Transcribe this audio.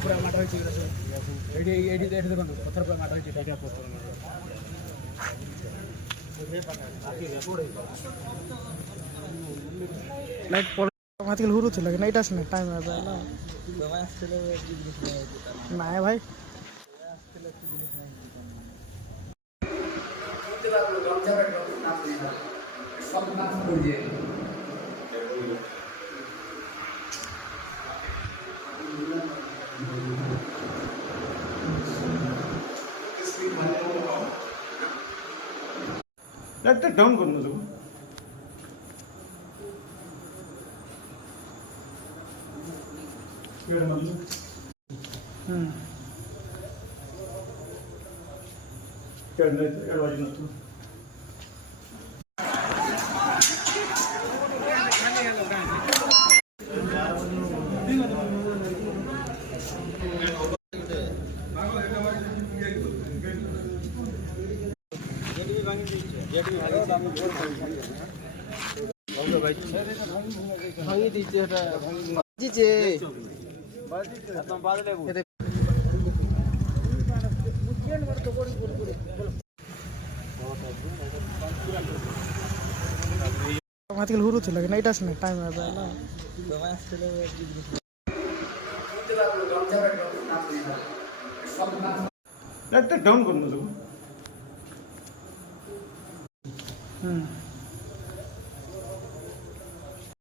पूरा माटा होइछि AD AD देखंतु पत्थर पूरा माटा होइछि टाटा पत्थर लाइट ऑटोमेटिकली हुरु थिला नाइट आसने टाइम आ जाला समय आस्तेले नाही भाई लगता डाउन करना तो क्या मतलब क्या नहीं एडवाइस ना तो ऑटोमेटिकली हुरु थिला नाइट आसने टाइम आ जाला समय आस्तेले लगता डाउन करना तो